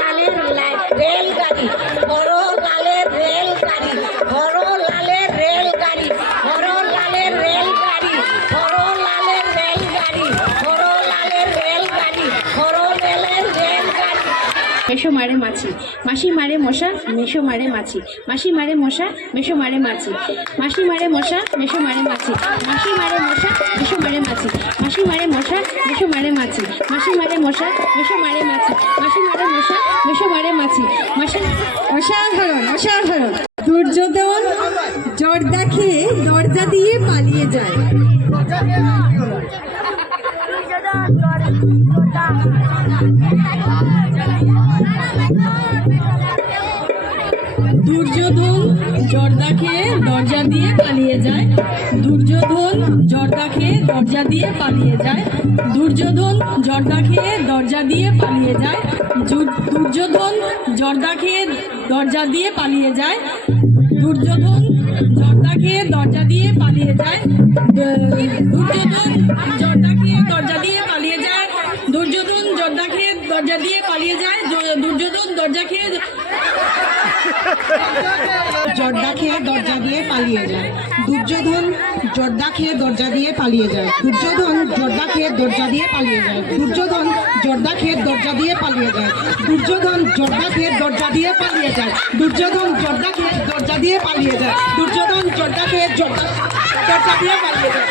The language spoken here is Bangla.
লালের রেলগাড়ি, বড় লালের রেলগাড়ি, বড় লালের রেলগাড়ি, বড় লালের রেলগাড়ি, বড় লালের রেলগাড়ি, বড় লালের রেলগাড়ি, বড় রেলের রেলগাড়ি। মেশো মারে মাছি, মাসি মারে মশা, মেশো মারে মাছি, মাসি মারে মশা, মেশো মারে মাছি, মাসি মারে মশা, মেশো মারে মাছি, মাসি মারে মশা, মেশো মারে মাছি। মাসি মারে মশা মেশো মারে মাছি। মাসি মারে মশা মেশো মারে মাছি। মাসি মারে মশা মেশো মারে মাছি। মাসি, অসাধারণ অসাধারণ। দুর্যোধন জর্দা খেয়ে দরজা দিয়ে পালিয়ে যায়। দুর্যোধন জর্দা খেয়ে দরজা দিয়ে পালিয়ে যায়। দুর্যোধন জর্দা খেয়ে দরজা দিয়ে পালিয়ে যায়। দুর্যোধন জর্দা খেয়ে দরজা দিয়ে পালিয়ে যায়। দুর্যোধন জর্দা খেয়ে দরজা দিয়ে পালিয়ে যায়। দুর্যোধন জর্দা খেয়ে দরজা দিয়ে পালিয়ে যায়। দুর্যোধন জর্দা খেয়ে দরজা দিয়ে পালিয়ে যায়। দুর্যোধন জর্দা খেয়ে দরজা দিয়ে পালিয়ে যায় দুর্যোধন দরজা খেয়ে জর্দা খেয়ে দরজা দিয়ে পালিয়ে যায়। দুর্যোধন জর্দা খেয়ে দরজা দিয়ে পালিয়ে যায়। দুর্যোধন জর্দা খেয়ে দরজা দিয়ে পালিয়ে যায়। দুর্যোধন জর্দা খেয়ে দরজা দিয়ে পালিয়ে যায়। দুর্যোধন জর্দা খেয়ে দরজা দিয়ে পালিয়ে যায়। দুর্যোধন জর্দা খেয়ে দরজা দিয়ে পালিয়ে যায়। দুর্যোধন জর্দা খেয়ে জর্দা দরজা দিয়ে পালিয়ে যায়।